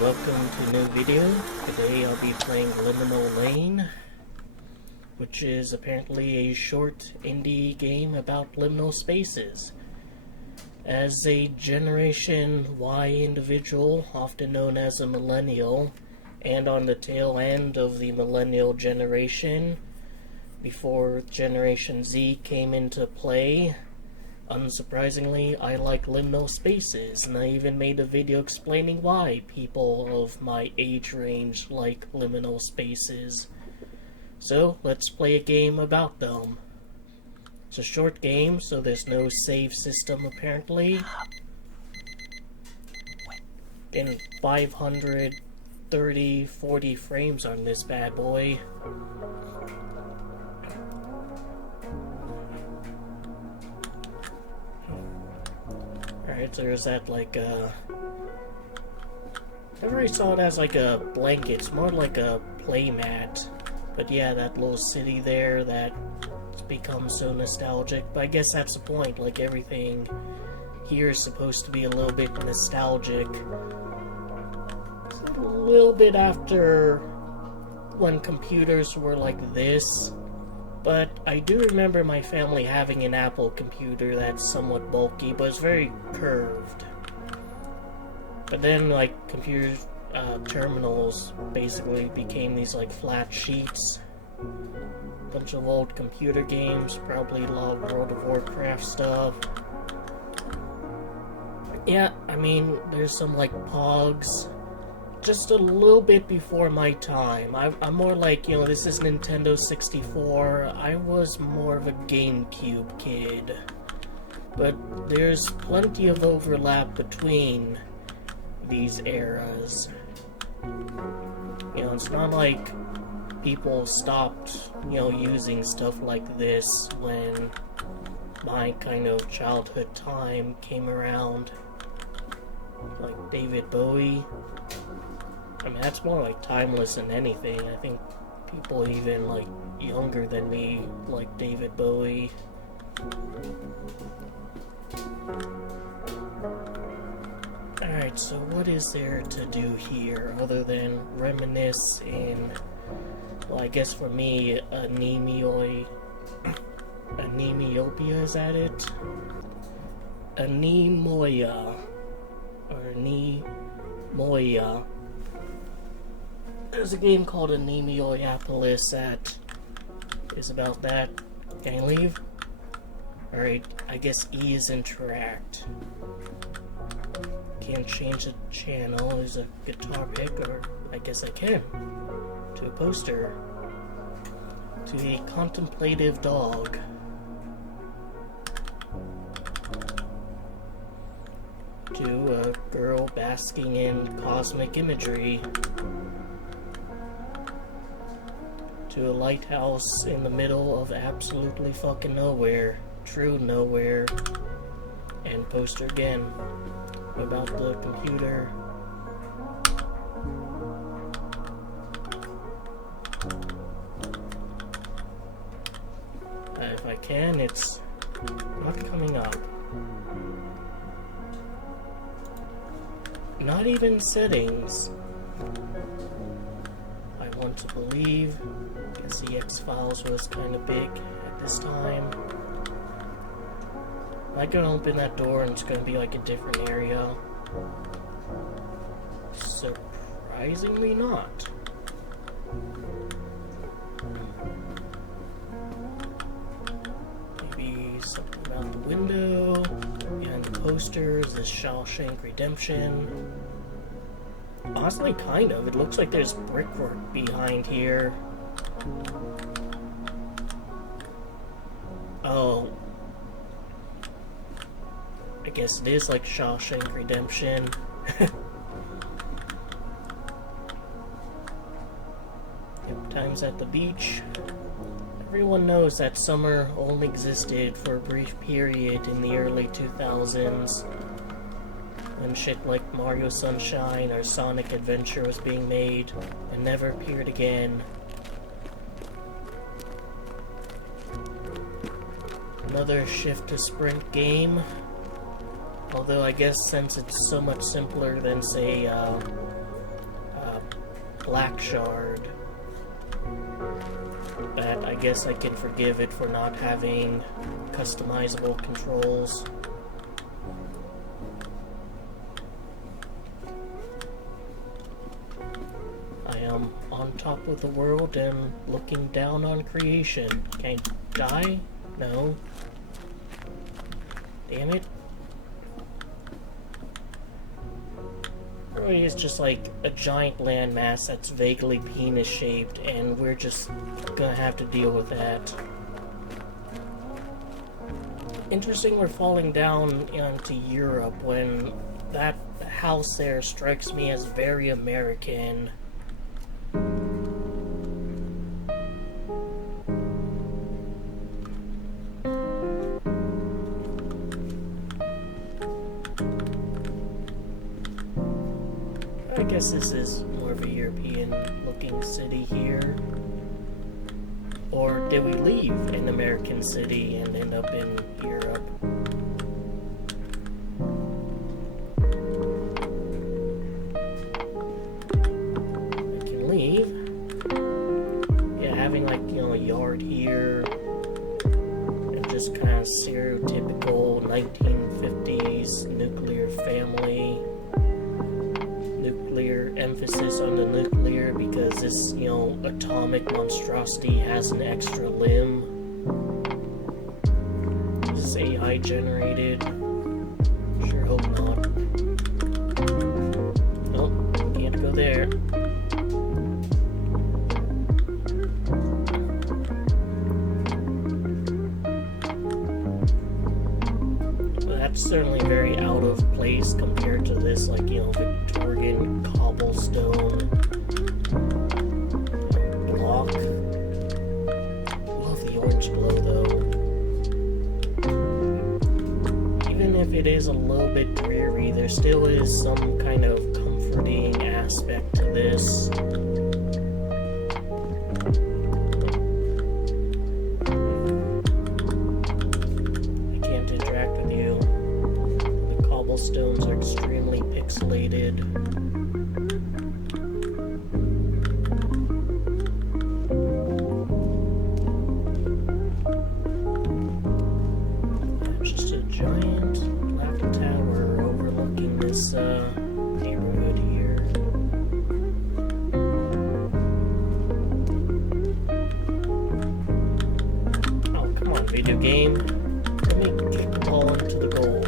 welcome to a new video. Today I'll be playing Liminal Lane, which is apparently a short indie game about liminal spaces. As a Generation Y individual, often known as a millennial, and on the tail end of the millennial generation, before Generation Z came into play, unsurprisingly, I like liminal spaces, and I even made a video explaining why people of my age range like liminal spaces. So, let's play a game about them. It's a short game, so there's no save system apparently. And 540 frames on this bad boy. Alright, so there's that, like, I never really saw it as, like, a blanket. It's more like a playmat. But yeah, that little city there that's become so nostalgic. But I guess that's the point. Like, everything here is supposed to be a little bit nostalgic. It's a little bit after when computers were like this. But I do remember my family having an Apple computer that's somewhat bulky, but it's very curved. But then, like, computer terminals basically became these, like, flat sheets. Bunch of old computer games, probably a lot of World of Warcraft stuff. Yeah, I mean, there's some, like, Pogs. Just a little bit before my time. I'm more like, you know, this is Nintendo 64. I was more of a GameCube kid. But there's plenty of overlap between these eras. You know, it's not like people stopped, you know, using stuff like this when my kind of childhood time came around. Like David Bowie. I mean, that's more like timeless than anything. I think people even, like, younger than me like David Bowie. Alright, so what is there to do here other than reminisce in, well, I guess for me, Anemiopia, is that it? Anemoia. Or Anemoia. There's a game called Anemiopolis that is about that. Can I leave? Alright, I guess E is interact. Can't change the channel. There's a guitar pick, or I guess I can. To a poster. To a contemplative dog. To a girl basking in cosmic imagery. To a lighthouse in the middle of absolutely fucking nowhere. True nowhere. And poster again. About the computer. If I can, it's not coming up. Not even settings. I want to believe. I guess the X-Files was kind of big at this time. I'm gonna open that door and it's gonna be like a different area. Surprisingly not. Maybe something about the window. Behind the posters, this Shawshank Redemption. Honestly, kind of. It looks like there's brickwork behind here. Oh. I guess it is like Shawshank Redemption. Times at the beach. Everyone knows that summer only existed for a brief period in the early 2000s. When shit like Mario Sunshine or Sonic Adventure was being made and never appeared again. Another shift to sprint game. Although I guess since it's so much simpler than, say, black shard. But I guess I can forgive it for not having customizable controls. I am on top of the world and looking down on creation. Can I die? No. Damn it. Really, it's just like a giant landmass that's vaguely penis-shaped, and we're just gonna have to deal with that. Interesting we're falling down into Europe when that house there strikes me as very American. I guess this is more of a European-looking city here. Or did we leave an American city and end up in Europe? I can leave. Yeah, having like, you know, a yard here. And just kind of stereotypical 1950s nuclear family. Nuclear emphasis on the nuclear because this, you know, atomic monstrosity has an extra limb. Is this AI generated? Sure hope not. Nope, can't go there. That's certainly very out of place compared to this, like, you know, Victorian cobblestone block. Love the orange glow, though. Even if it is a little bit dreary, there still is some kind of comforting aspect to this. Stones are extremely pixelated. Just a giant black tower overlooking this neighborhood here. Oh, come on, video game. Let me kick the ball into the goal.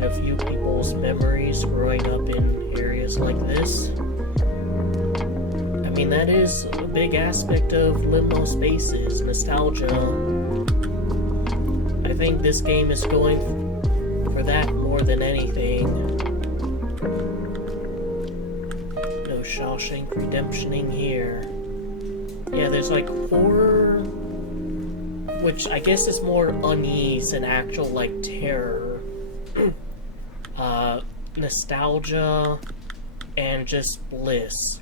A few people's memories growing up in areas like this. I mean, that is a big aspect of liminal spaces, nostalgia. I think this game is going for that more than anything. No Shawshank Redemptioning here. Yeah, there's like horror, which I guess is more unease than actual like terror. Nostalgia and just bliss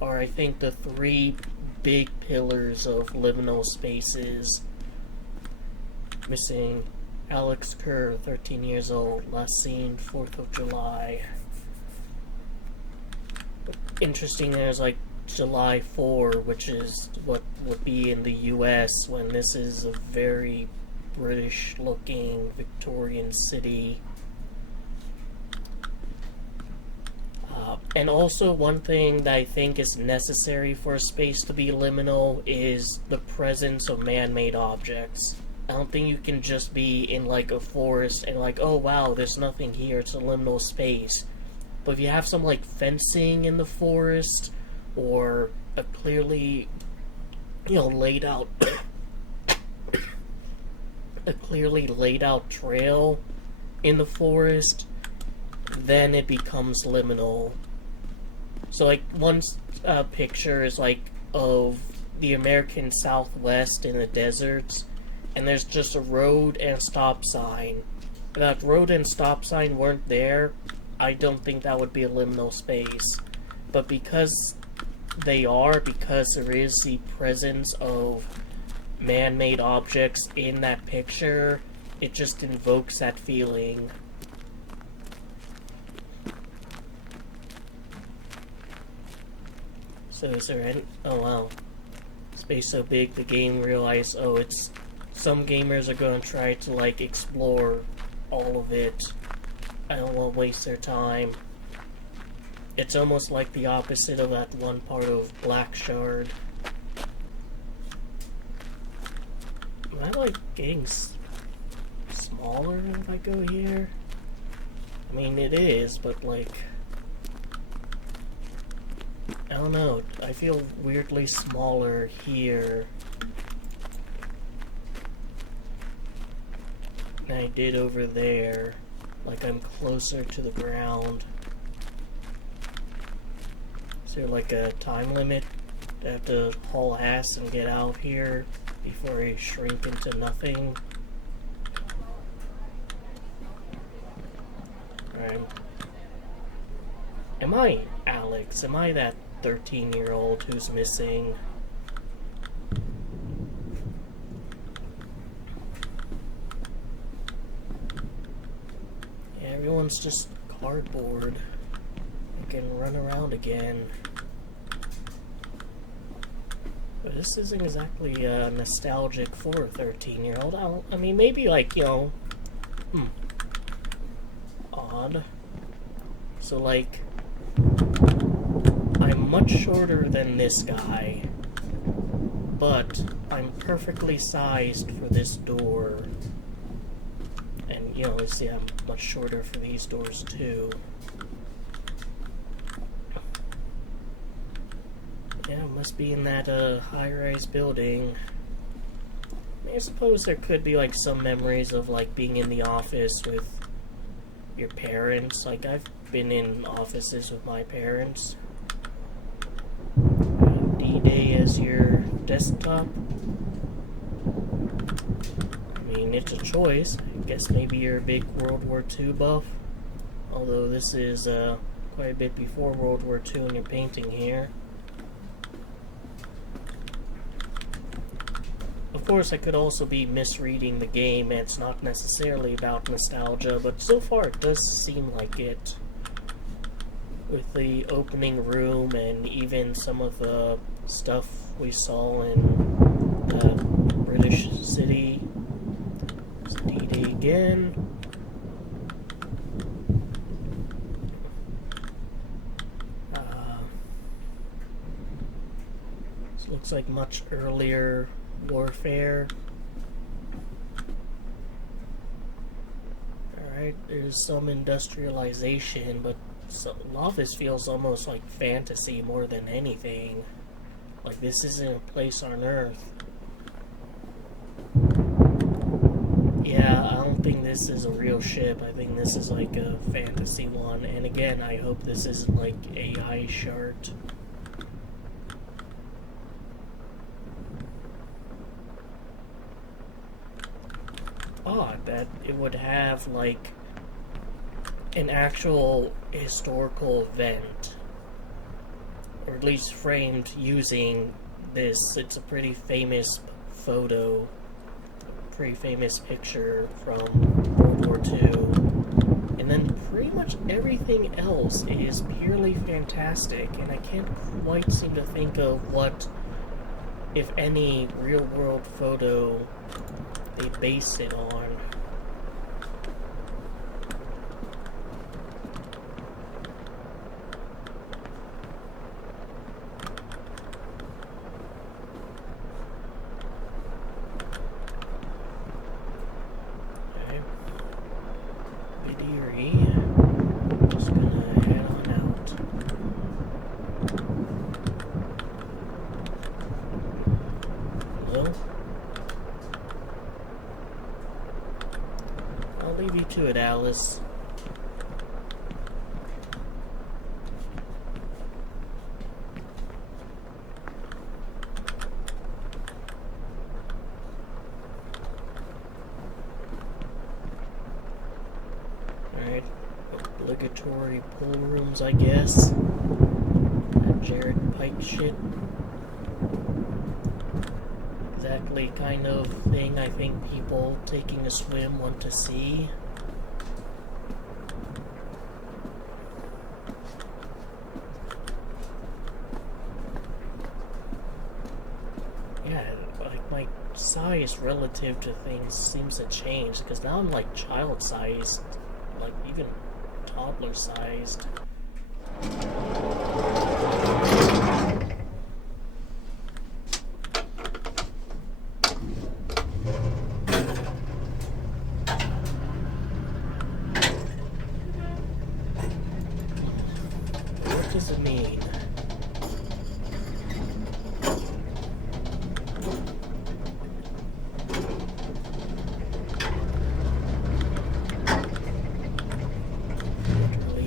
are, I think, the three big pillars of liminal spaces. Missing Alex Kerr, 13 years old, last seen 4th of July. Interesting, there's like July 4, which is what would be in the US, when this is a very British-looking Victorian city. And also, one thing that I think is necessary for a space to be liminal is the presence of man-made objects. I don't think you can just be in like a forest and like, oh wow, there's nothing here, it's a liminal space. But if you have some like fencing in the forest, or a clearly, you know, laid out a clearly laid out trail in the forest, then it becomes liminal. So like one picture is like of the American Southwest in the deserts, and there's just a road and a stop sign. If that road and stop sign weren't there, I don't think that would be a liminal space. But because they are, because there is the presence of man-made objects in that picture, it just invokes that feeling. So is there any... Oh wow. Space so big the game realized, oh, it's... Some gamers are going to try to, like, explore all of it. I don't want to waste their time. It's almost like the opposite of that one part of Black Shard. Am I, like, getting smaller if I go here? I mean, it is, but, like... I don't know. I feel weirdly smaller here than I did over there. Like, I'm closer to the ground. Is there, like, a time limit? I have to haul ass and get out here before I shrink into nothing? Alright. Am I Alex? Am I that 13-year-old who's missing? Yeah, everyone's just cardboard. I can run around again. But this isn't exactly nostalgic for a 13-year-old. I mean, maybe like, you know, odd. So like, I'm much shorter than this guy, but I'm perfectly sized for this door. And, you know, you see I'm much shorter for these doors too. Yeah, it must be in that high-rise building. I suppose there could be like some memories of like being in the office with your parents. Like, I've been in offices with my parents. D-Day as your desktop. I mean, it's a choice. I guess maybe you're a big World War II buff. Although this is quite a bit before World War II and you're painting here. Of course, I could also be misreading the game, and it's not necessarily about nostalgia, but so far it does seem like it. With the opening room and even some of the stuff we saw in the British city. It's D-Day again. This looks like much earlier warfare. Alright, there's some industrialization, but a lot of this feels almost like fantasy more than anything. Like, this isn't a place on Earth. Yeah, I don't think this is a real ship. I think this is like a fantasy one. And again, I hope this isn't like AI shart. Odd that it would have like an actual historical event, or at least framed using this. It's a pretty famous photo, pretty famous picture from World War II, and then pretty much everything else is purely fantastic, and I can't quite seem to think of what, if any, real-world photo they base it on. Just gonna head on out. Hello? I'll leave you to it, Alice. Alright. Obligatory pool rooms, I guess. That Jared Pike shit. Exactly kind of thing I think people taking a swim want to see. size relative to things seems to change, because now I'm like child-sized, like even toddler-sized. What does it mean?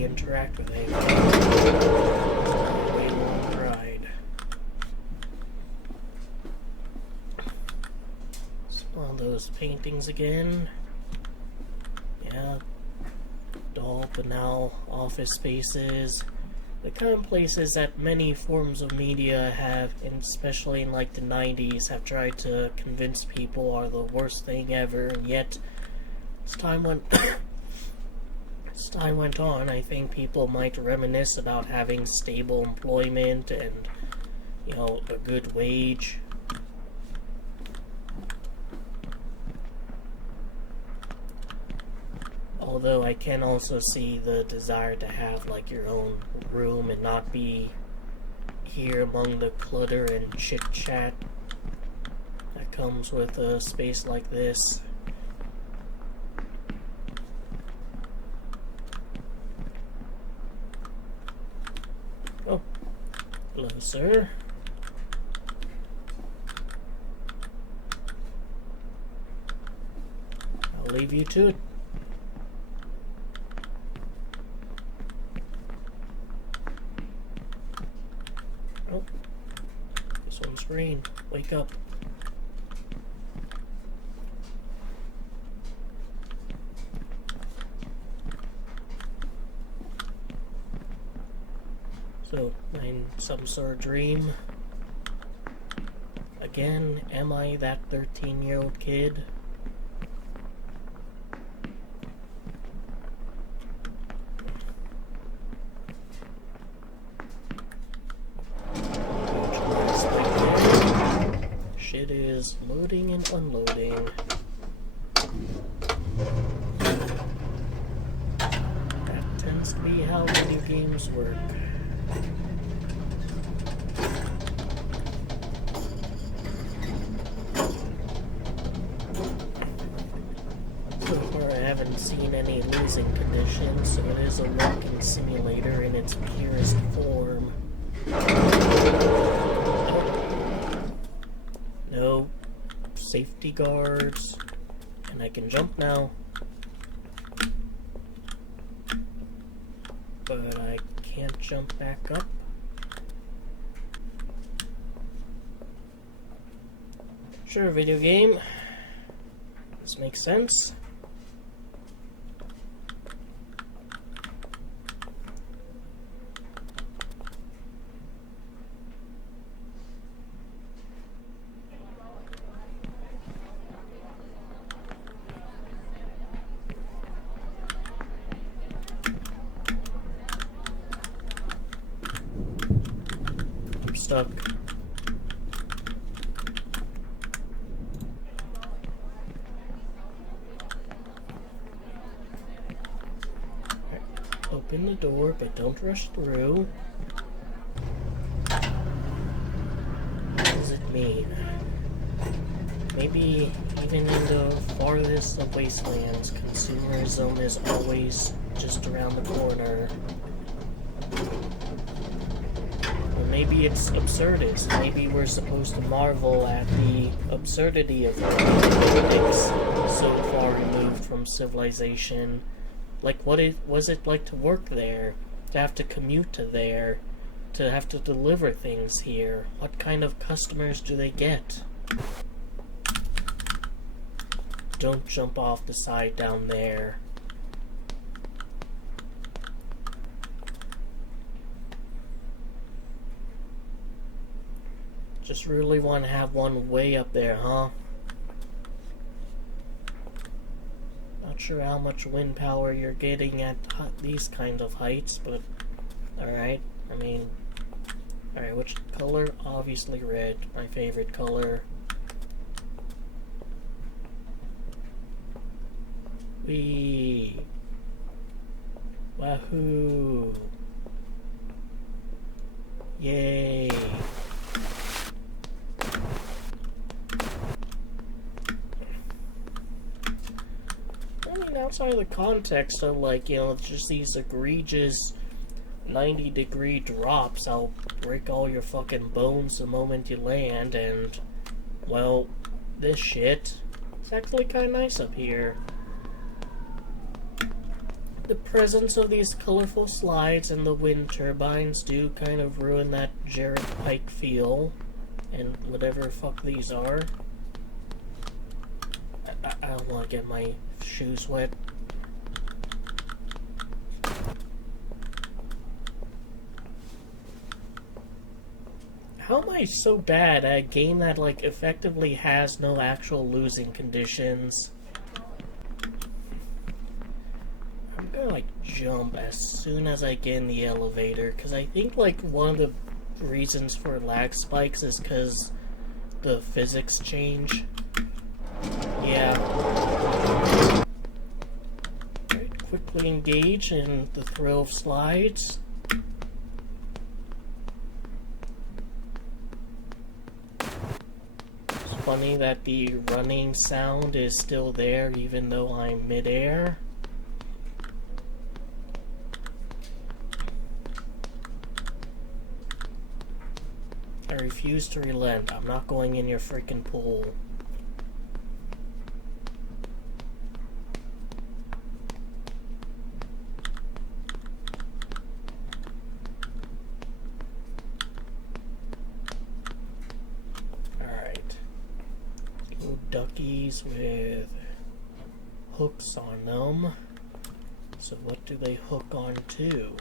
Interact with it. Way long ride. It's one of those paintings again. Yeah, dull, banal office spaces. The kind of places that many forms of media have, and especially in like the 90s, have tried to convince people are the worst thing ever, and yet as time went on, I think people might reminisce about having stable employment and, you know, a good wage. Although I can also see the desire to have like your own room and not be here among the clutter and chit-chat that comes with a space like this. Oh, hello, sir. I'll leave you to it. Oh, this one's green. Wake up. So, in some sort of dream. Again, am I that 13-year-old kid? Shit is loading and unloading. That tends to be how video games work. So far I haven't seen any losing conditions, so it is a walking simulator in its purest form. No safety guards, and I can jump now, but I can't jump back up. Sure, video game, this makes sense. I'm stuck. Right. Open the door, but don't rush through. What does it mean? Maybe even in the farthest of wastelands, consumerism is always just around the corner. Or maybe it's absurdist. Maybe we're supposed to marvel at the absurdity of things so far removed from civilization. Like, what was it like to work there? To have to commute to there? To have to deliver things here? What kind of customers do they get? Don't jump off the side down there. Just really want to have one way up there, huh? Not sure how much wind power you're getting at these kind of heights, but alright. I mean, alright, which color? Obviously red, my favorite color. Wee. Wahoo. Yay. I mean, outside of the context of, like, you know, just these egregious 90-degree drops, I'll break all your fucking bones the moment you land, and, well, this shit, it's actually kind of nice up here. The presence of these colorful slides and the wind turbines do kind of ruin that Jared Pike feel, and whatever the fuck these are. I don't want to get my shoes wet. How am I so bad at a game that, like, effectively has no actual losing conditions? I'm gonna, like, jump as soon as I get in the elevator, because I think, like, one of the reasons for lag spikes is because the physics change. Yeah. Right, quickly engage in the thrill of slides. It's funny that the running sound is still there even though I'm midair. I refuse to relent. I'm not going in your freaking pool. Alright. Little duckies with hooks on them. So what do they hook on to?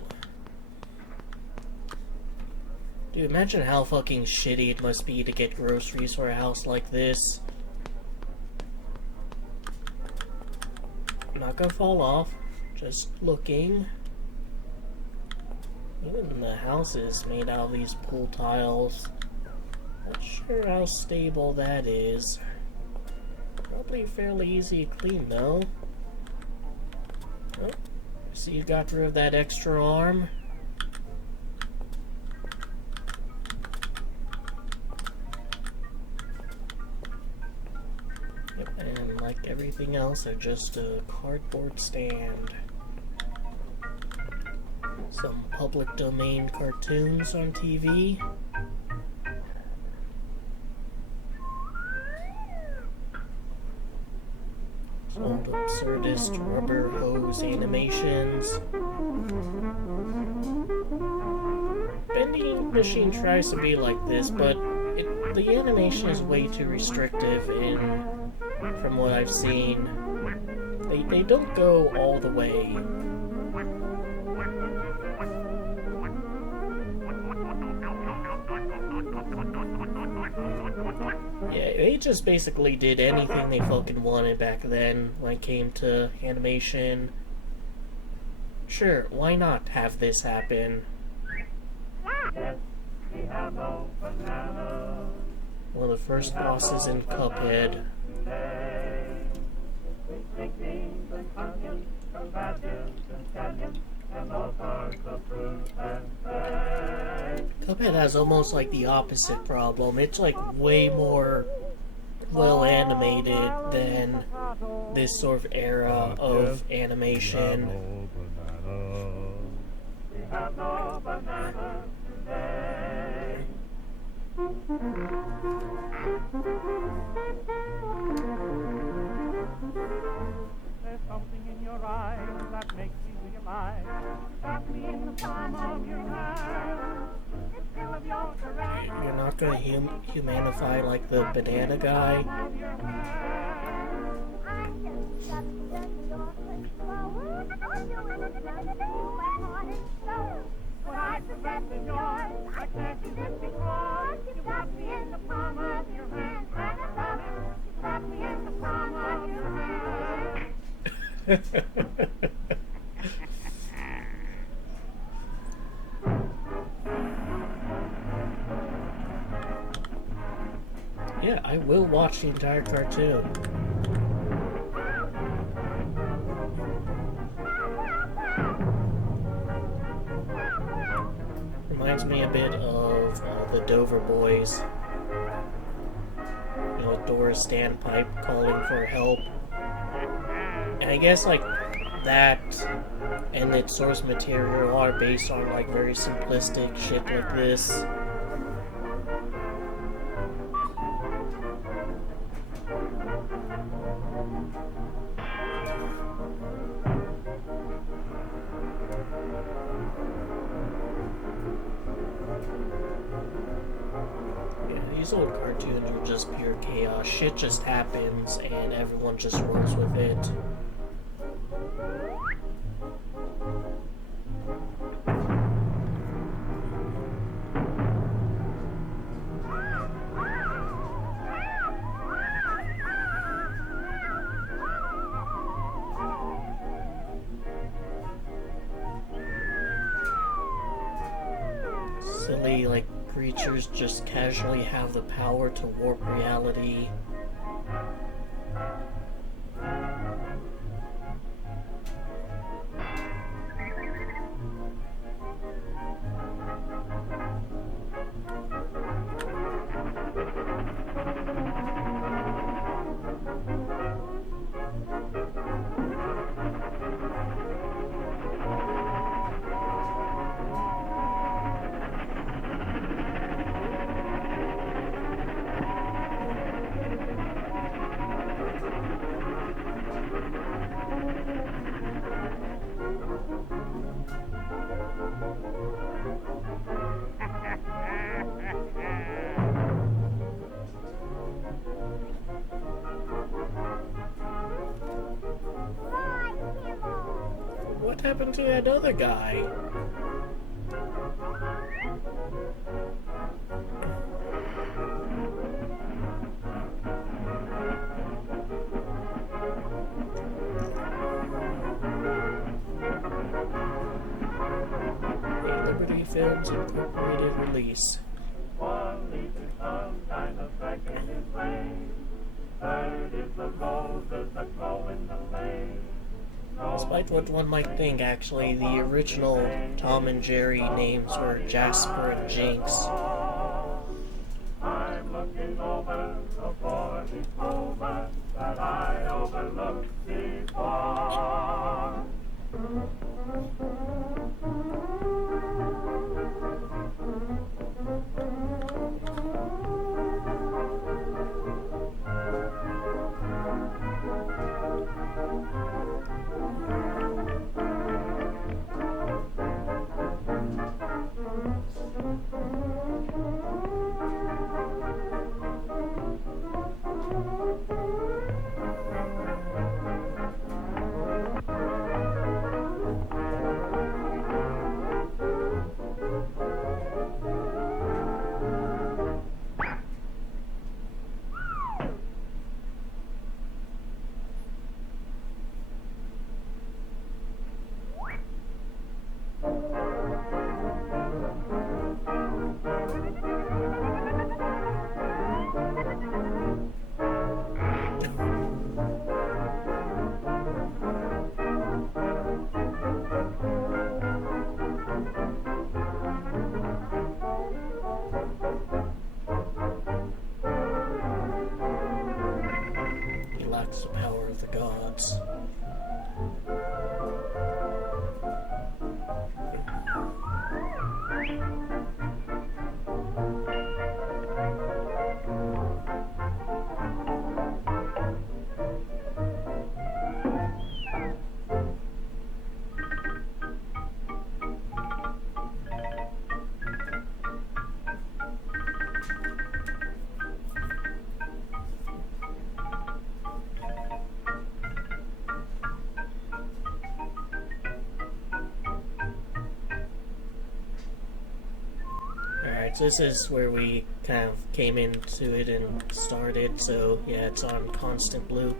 Dude, imagine how fucking shitty it must be to get groceries for a house like this. I'm not gonna fall off, just looking. Even the house is made out of these pool tiles. Not sure how stable that is. Probably fairly easy to clean though. Oh, see you got rid of that extra arm? And like everything else, they're just a cardboard stand. Some public domain cartoons on TV. Some old absurdist rubber hose animations. Vending machine tries to be like this, but the animation is way too restrictive from what I've seen. They don't go all the way. Yeah, they just basically did anything they fucking wanted back then when it came to animation. Sure, why not have this happen? One of the first bosses in Cuphead. Cuphead has almost like the opposite problem. It's like way more well animated than this sort of era of animation. There's something in your eyes that makes me realize. Got me in the palm of your hand. It's still of your caress. You're not gonna humanify like the banana guy. When I possess is yours, I can't do this because you got me in the palm of your hand. And I love it. You got me in the palm of your hand. Yeah, I will watch the entire cartoon. Reminds me a bit of the Dover Boys. You know, Dora's standpipe calling for help. And I guess like that and its source material are based on like very simplistic shit like this. These old cartoons are just pure chaos. Shit just happens and everyone just rolls with it. Silly, like, creatures just casually have the power to warp reality. What happened to that other guy? A Liberty Films Incorporated release. One leaf is some kind of back in his way. Third is the roses that grow in the lane. Despite what one might think, actually, the original Tom and Jerry names were Jasper and Jinx. I'm looking over the 40 clover that I overlooked before. He lacks the power of the gods. Alright, so this is where we kind of came into it and started, so yeah, it's on constant loop.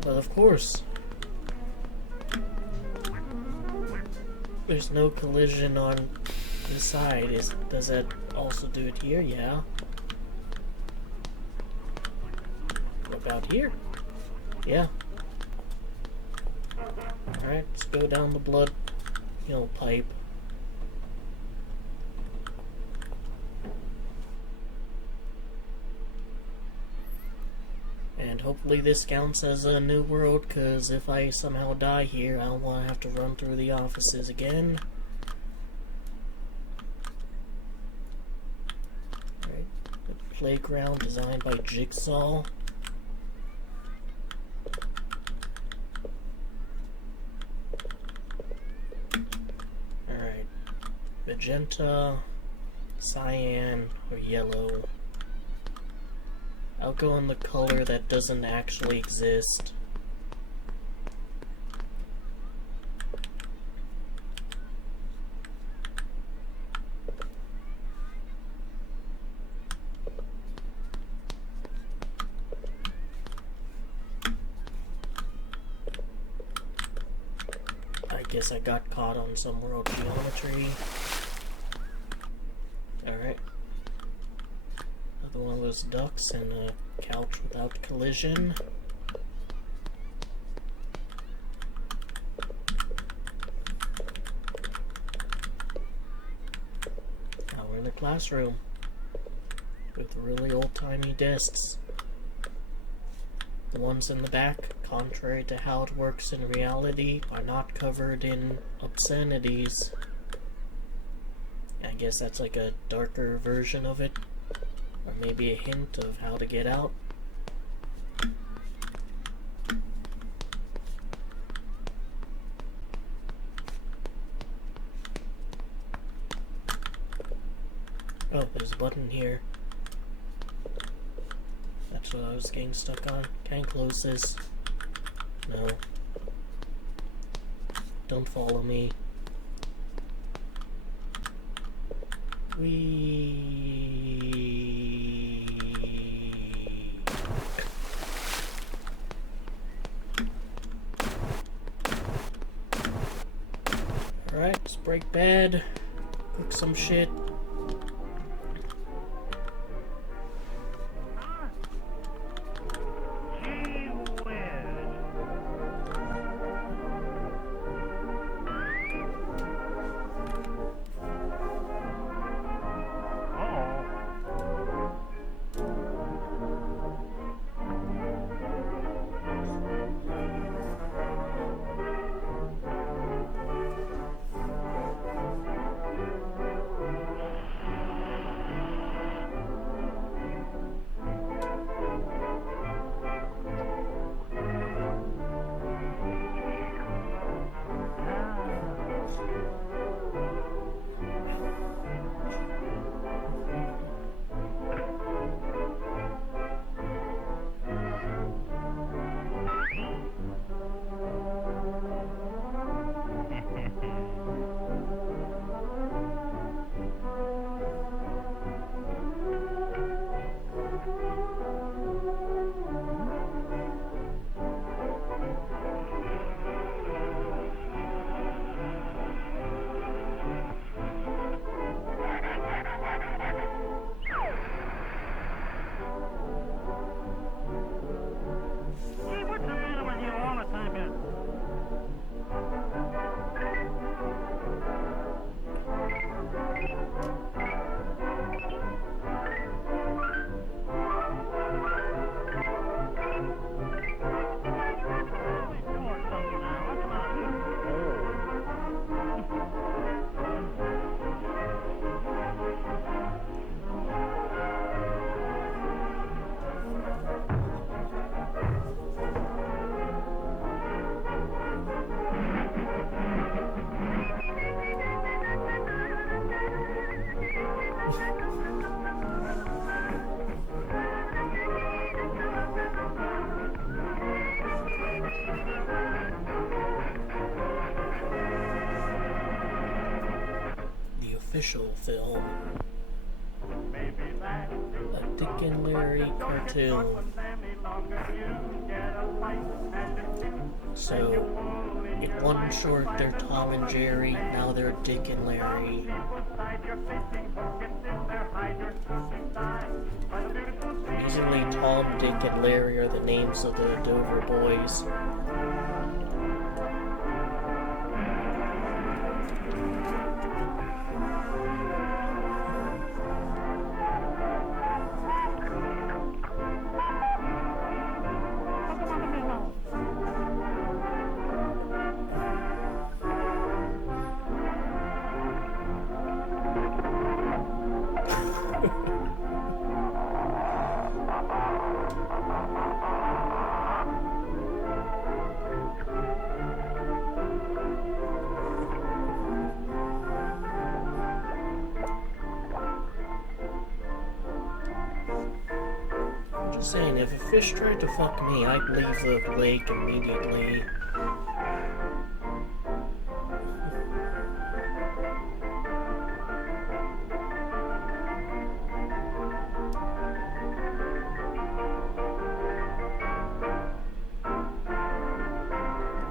But of course, there's no collision on this side. Does that also do it here? Yeah. What about here? Yeah, Alright, let's go down the blood, pipe. And hopefully this counts as a new world, because if I somehow die here, I don't want to have to run through the offices again. Alright, the playground designed by Jigsaw. Alright, magenta, cyan, or yellow. I'll go on the color that doesn't actually exist. I guess I got caught on some world geometry. Alright. Another one of those ducks and a couch without collision. Now we're in a classroom with really old-timey desks. The ones in the back, contrary to how it works in reality, are not covered in obscenities. I guess that's like a darker version of it, or maybe a hint of how to get out. Oh, there's a button here. That's what I was getting stuck on. Can I close this? No. Don't follow me. Alright, let's break bad. Cook some shit. Official film. A Dick and Larry cartoon. So, in one short they're Tom and Jerry, now they're Dick and Larry. Usually Tom, Dick, and Larry are the names of the Dover boys. Saying, if a fish tried to fuck me, I'd leave the lake immediately.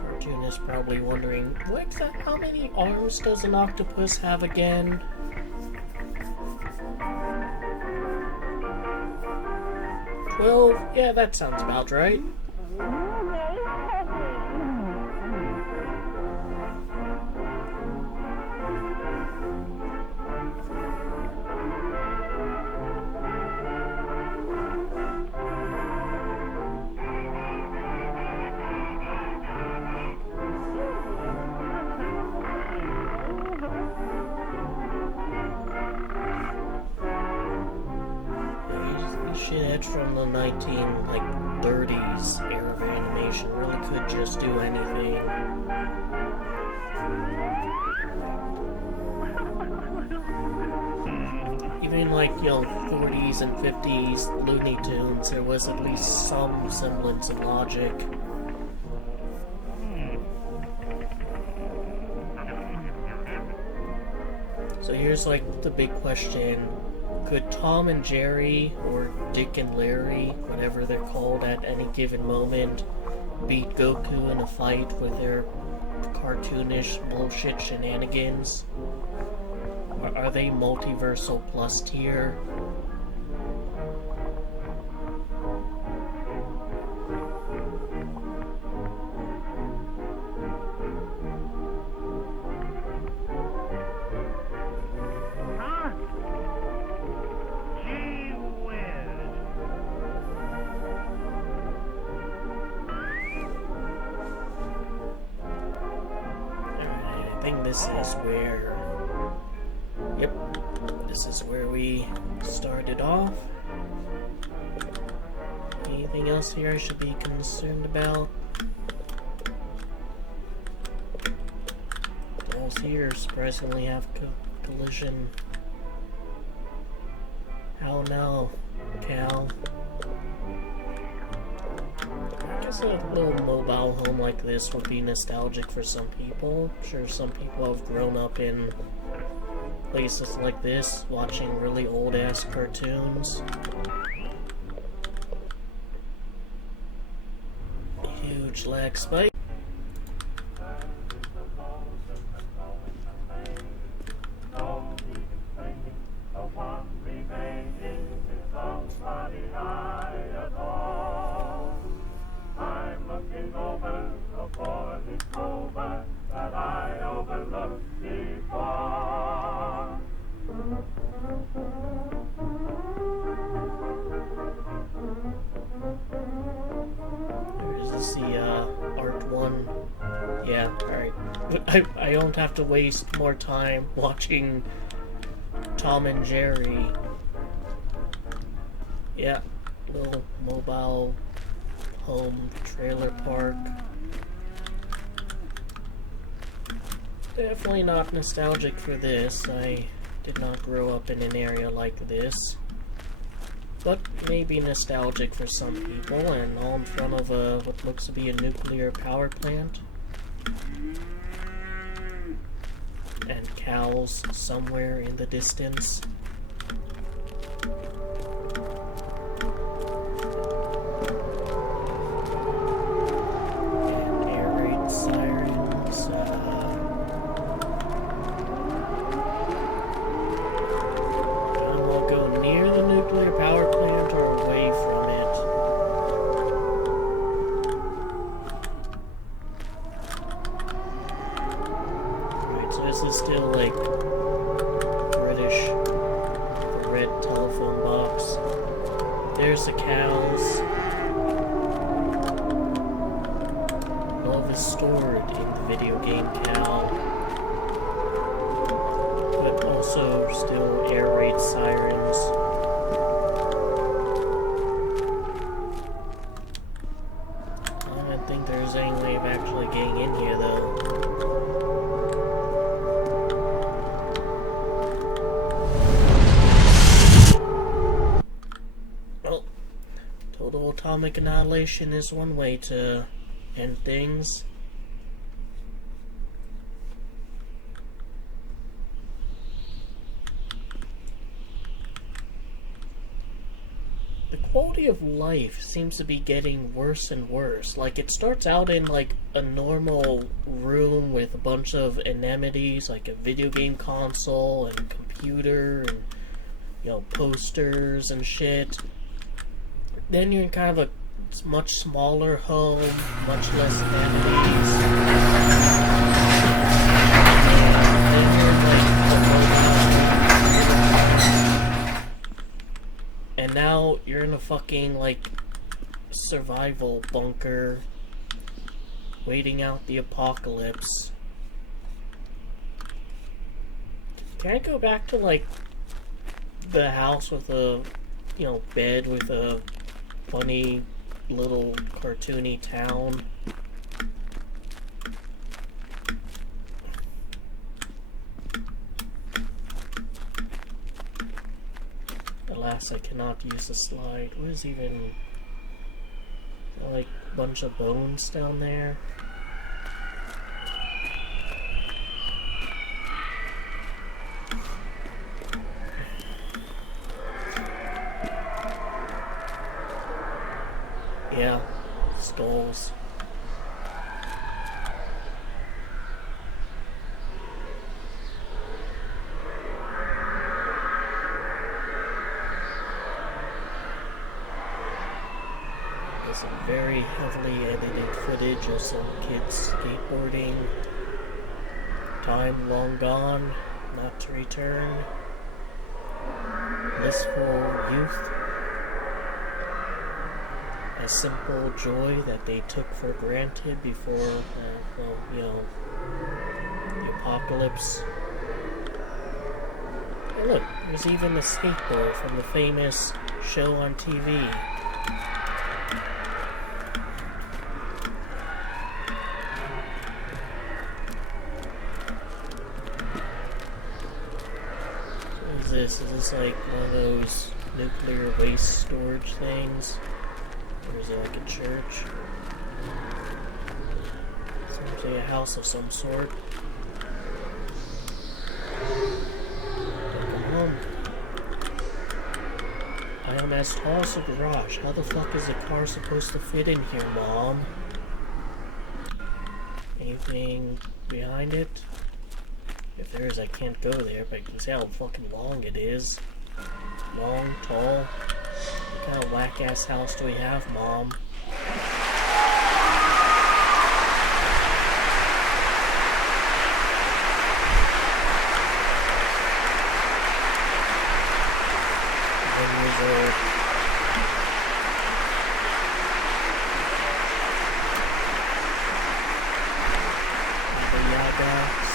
Cartoonist probably wondering, how many arms does an octopus have again? 12? Yeah, that sounds about right. Shitheads from the 1930s era of animation really could just do anything. Even like, 40s and 50s Looney Tunes, there was at least some semblance of logic. So here's like the big question. Could Tom and Jerry, or Dick and Larry, whatever they're called at any given moment, beat Goku in a fight with their cartoonish bullshit shenanigans? Are they multiversal plus tier? This is where... Yep, this is where we started off. Anything else here I should be concerned about? Walls here surprisingly have collision. How now, Cal? I guess a little mobile home like this would be nostalgic for some people. I'm sure some people have grown up in places like this, watching really old-ass cartoons. Huge lag spike. Yeah, alright. I don't have to waste more time watching Tom and Jerry. Yeah, little mobile home trailer park. Definitely not nostalgic for this. I did not grow up in an area like this. But maybe nostalgic for some people, and all in front of what looks to be a nuclear power plant. And cows somewhere in the distance. And air raid sirens. I will go near the nuclear power plant or away from it. Alright, so this is still like British, the red telephone box. There's the cows. Love is stored in the video game cow. But also still air raid sirens. I don't think there's any way of actually getting in here though. atomic annihilation is one way to end things. The quality of life seems to be getting worse and worse. Like, it starts out in, like, a normal room with a bunch of amenities, like a video game console and computer and, you know, posters and shit. Then you're in kind of a much smaller home, much less amenities. Then you're in, like, a mobile. And now you're in a fucking, like, survival bunker, waiting out the apocalypse. Can I go back to, like, the house with a, you know, bed with a funny little cartoony town? Alas, I cannot use the slide. What is even... like, a bunch of bones down there? Yeah, skulls. There's some very heavily edited footage of some kids skateboarding. Time long gone, not to return. Blissful youth. A simple joy that they took for granted before, well, you know, the apocalypse. And look, there's even the skateboard from the famous show on TV. What is this? Is this like one of those nuclear waste storage things? Or is it like a church? Seems like a house of some sort. Welcome home. I am as tall as a garage. How the fuck is a car supposed to fit in here, Mom? Anything behind it? If there is, I can't go there, but I can see how fucking long it is. Long, tall. What kind of whack-ass house do we have, Mom?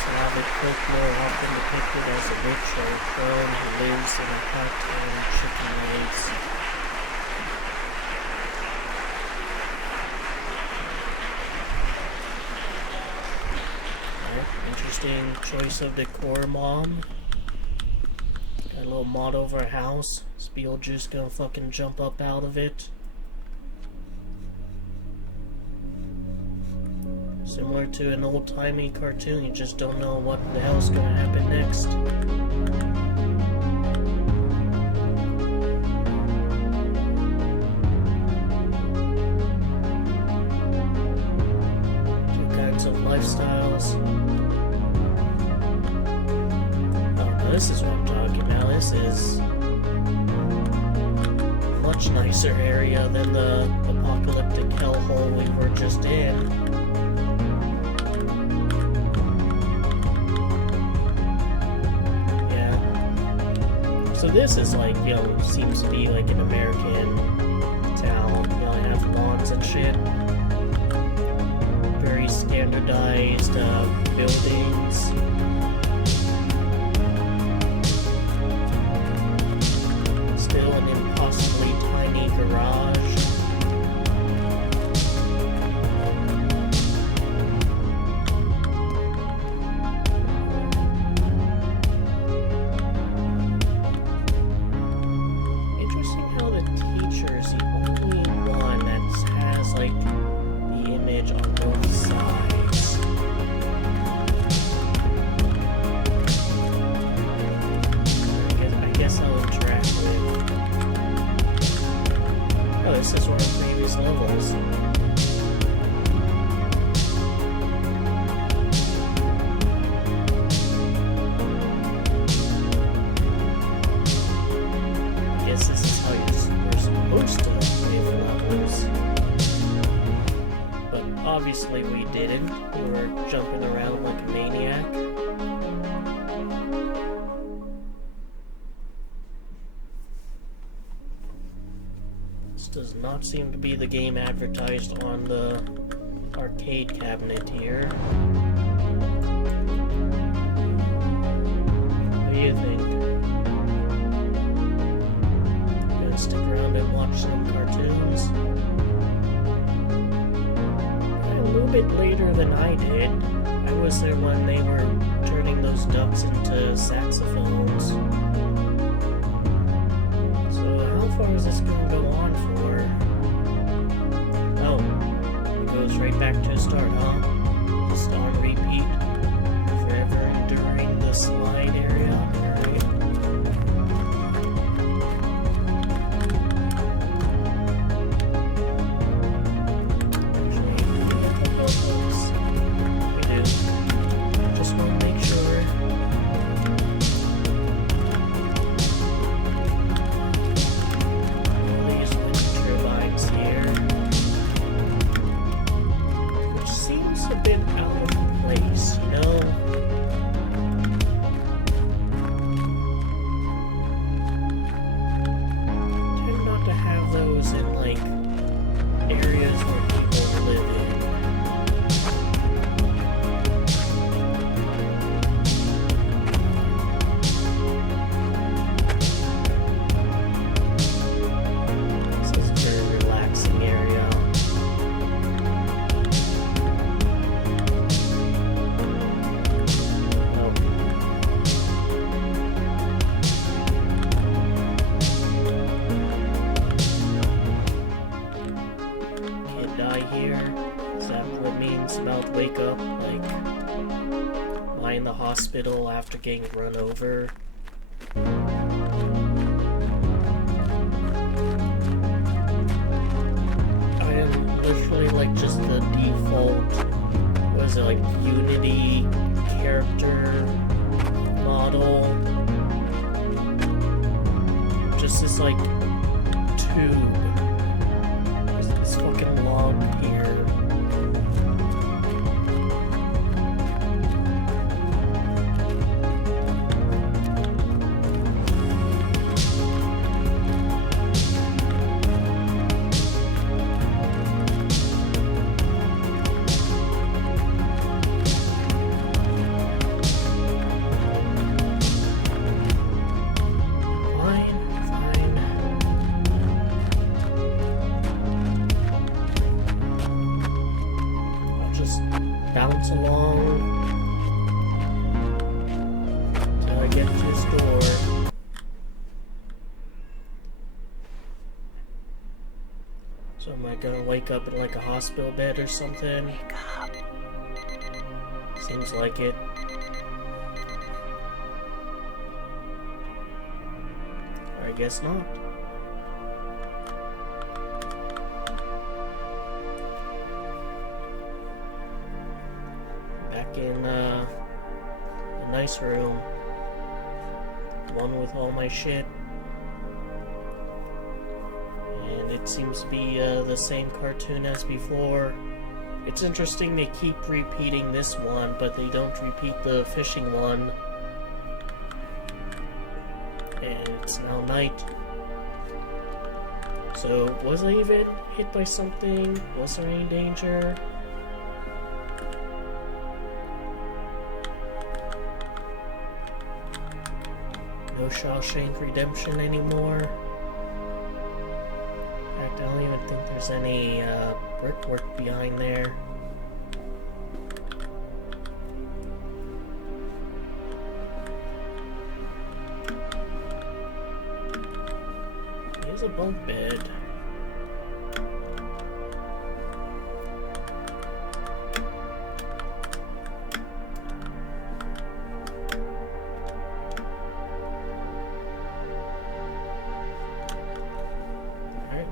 Slavic folklore often depicted as a witch or a crone who lives in a hut and chicken race. Interesting choice of decor, Mom. Got a little mod over a house. Is Beetlejuice gonna fucking jump up out of it? Similar to an old-timey cartoon, you just don't know what the hell's gonna happen next. Two kinds of lifestyles. Oh, now this is what I'm talking about. This is a much nicer area than the apocalyptic hellhole we were just in. So this is like, you know, seems to be like an American town. You know, I have lawns and shit. Very standardized buildings. Still an impossibly tiny garage. Interesting how the teacher is the only one obviously we didn't. We were jumping around like a maniac. This does not seem to be the game advertised on the arcade cabinet here. What do you think? Gonna stick around and watch some cartoons? A little bit later than I did. I was there when they were turning those ducks into saxophones. So how far is this going to go on for? Oh, it goes right back to the start, huh? Just on repeat, forever enduring the slide area. Alright. We do. Just want to make sure. All these wind turbines here. Which seems a bit out of place, you know? Tend not to have those in, like, areas where people live in. This is a very relaxing area. Oh. Can't die here. Is that what it means about wake up? Like, lie in the hospital after getting run over? I am literally like just the default, what is it, like Unity character model. Just this like tube. There's this fucking log here. Fine, fine. I'll just bounce along till I get to his door. So am I gonna wake up in like a hospital bed or something? Wake up. Seems like it. I guess not. Back in a nice room. One with all my shit. And it seems to be the same cartoon as before. It's interesting they keep repeating this one, but they don't repeat the fishing one. And it's now night. So, was I even hit by something? Was there any danger? No Shawshank Redemption anymore. In fact, I don't even think there's any brickwork behind there. Here's a bunk bed. Alright.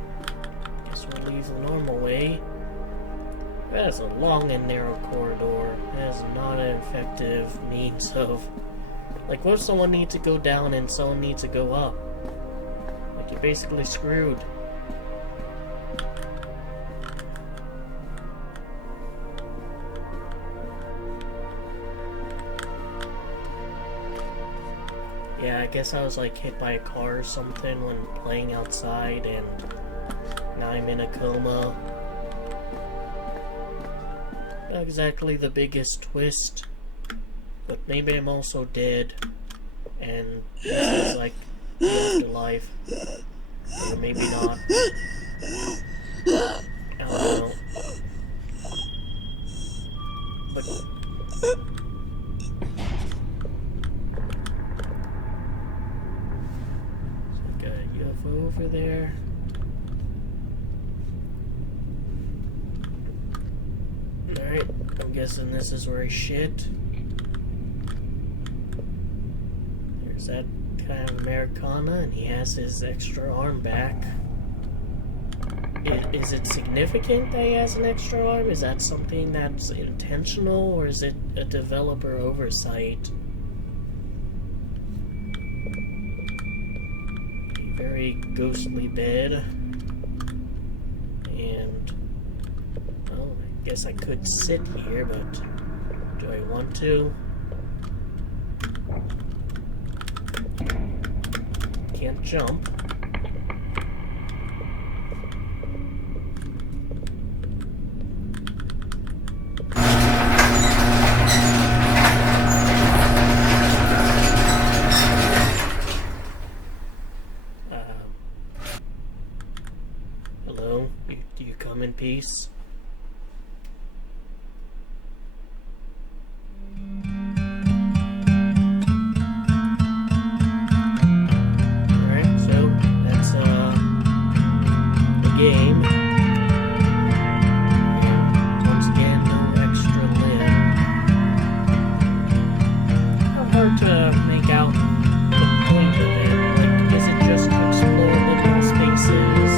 Guess we'll leave the normal way. That is a long and narrow corridor. That is not an effective means of... Like, what if someone needs to go down and someone needs to go up? Like, you're basically screwed. I guess I was like hit by a car or something when playing outside, and now I'm in a coma. Not exactly the biggest twist, but maybe I'm also dead, and this is like the afterlife. Or maybe not. I don't know. But there's like a UFO over there. Alright, I'm guessing this is where he shit. There's that kind of Americana, and he has his extra arm back. Is it significant that he has an extra arm? Is that something that's intentional, or is it a developer oversight? A very ghostly bed. And, well, I guess I could sit here, but do I want to? Can't jump. Hello? Do you come in peace? Alright, so that's the game. And once again, no extra limb. How hard to make out the point of it. Like, is it just to explore liminal spaces?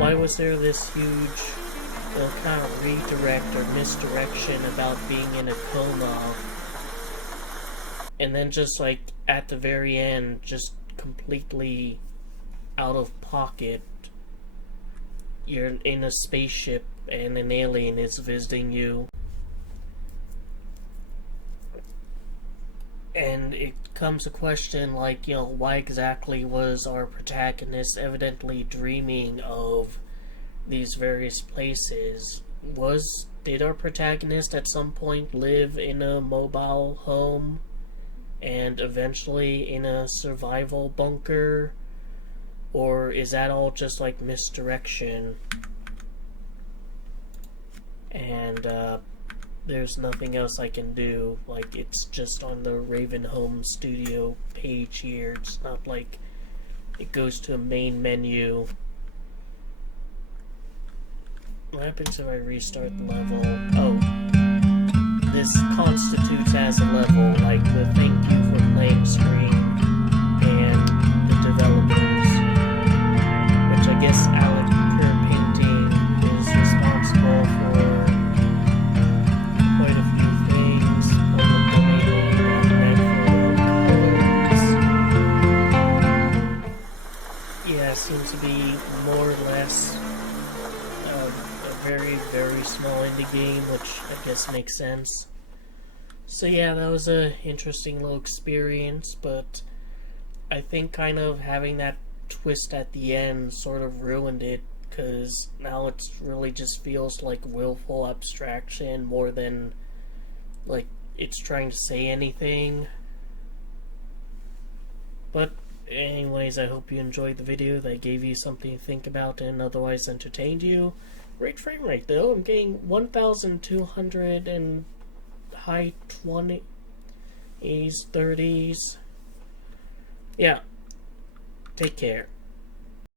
Why was there this huge, kind of redirect or misdirection about being in a coma? And then just like at the very end, just completely out of pocket, you're in a spaceship and an alien is visiting you. And it comes a question like, why exactly was our protagonist evidently dreaming of these various places? Did our protagonist at some point live in a mobile home and eventually in a survival bunker? Or is that all just like misdirection? And there's nothing else I can do. Like, it's just on the Raven Home Studio page here. It's not like it goes to a main menu. What happens if I restart the level? Oh, this constitutes as a level, like the thank you for playing screen and the developers, which I guess Alec Painting is responsible for quite a few things, yeah, it seems to be more or less a very, very small indie game, which I guess makes sense. So yeah, that was an interesting little experience, but I think kind of having that twist at the end sort of ruined it, because now it really just feels like willful abstraction more than like it's trying to say anything. But anyways, I hope you enjoyed the video, that gave you something to think about and otherwise entertained you. Great frame rate though, I'm getting 1,200 and high 20s, 30s. Yeah, take care.